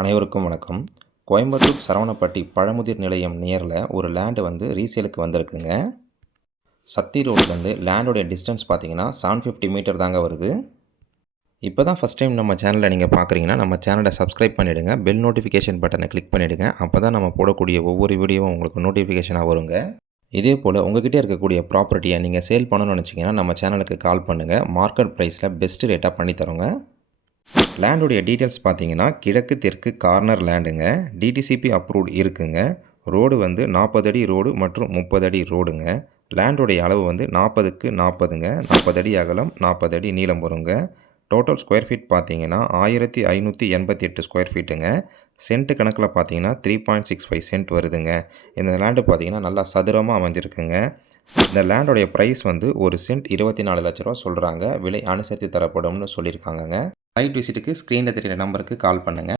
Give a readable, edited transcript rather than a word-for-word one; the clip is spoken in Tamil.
அனைவருக்கும் வணக்கம். கோயம்புத்தூர் சரவணப்பட்டி பழமுதிர் நிலையம் நியரில் ஒரு லேண்டு வந்து ரீசேலுக்கு வந்திருக்குங்க. சக்தி ரோட்லேருந்து லேண்டோடைய டிஸ்டன்ஸ் பார்த்தீங்கன்னா 750 மீட்டர் தாங்க வருது. இப்போ தான் ஃபஸ்ட் டைம் நம்ம சேனலை நீங்கள் பார்க்குறீங்கன்னா நம்ம சேனலை சப்ஸ்கிரைப் பண்ணிவிடுங்க. பெல் நோட்டிஃபிகேஷன் பட்டனை கிளிக் பண்ணிவிடுங்க. அப்போ தான் நம்ம போடக்கூடிய ஒவ்வொரு வீடியோவும் உங்களுக்கு நோட்டிஃபிகேஷனாக வருங்க. இதே போல் உங்கள்கிட்ட இருக்கக்கூடிய ப்ராப்பர்ட்டியை நீங்கள் சேல் பண்ணணும்னு நினச்சிங்கன்னா நம்ம சேனலுக்கு கால் பண்ணுங்கள். மார்க்கெட் ப்ரைஸில் பெஸ்ட்டு ரேட்டாக பண்ணித்தரோங்க. லேண்டுடைய டீட்டெயில்ஸ் பார்த்தீங்கன்னா கிழக்கு தெற்கு கார்னர் லேண்டுங்க. டிடிசிபி அப்ரூவ்டு இருக்குங்க. ரோடு வந்து 40 அடி ரோடு மற்றும் 30 அடி ரோடுங்க. லேண்டுடைய அளவு வந்து 40க்கு 40ங்க. 40 அடி அகலம், 40 அடி நீளம் வருங்க. டோட்டல் ஸ்கொயர் ஃபீட் பார்த்தீங்கன்னா 1588 ஸ்கொயர் ஃபீட்டுங்க. சென்ட் கணக்கில் பார்த்தீங்கன்னா 3.65 சென்ட் வருதுங்க. இந்த லேண்டு பார்த்தீங்கன்னா நல்லா சதுரமாக அமைஞ்சிருக்குங்க. இந்த லேண்டோடைய ப்ரைஸ் வந்து ஒரு சென்ட் 24 லட்ச ரூபா சொல்கிறாங்க. விலை அனுசரித்து தரப்படும்னு சொல்லியிருக்காங்கங்க. சைட் விசிட்டுக்கு ஸ்க்ரீனில் தெரிகிற நம்பருக்கு கால் பண்ணுங்கள்.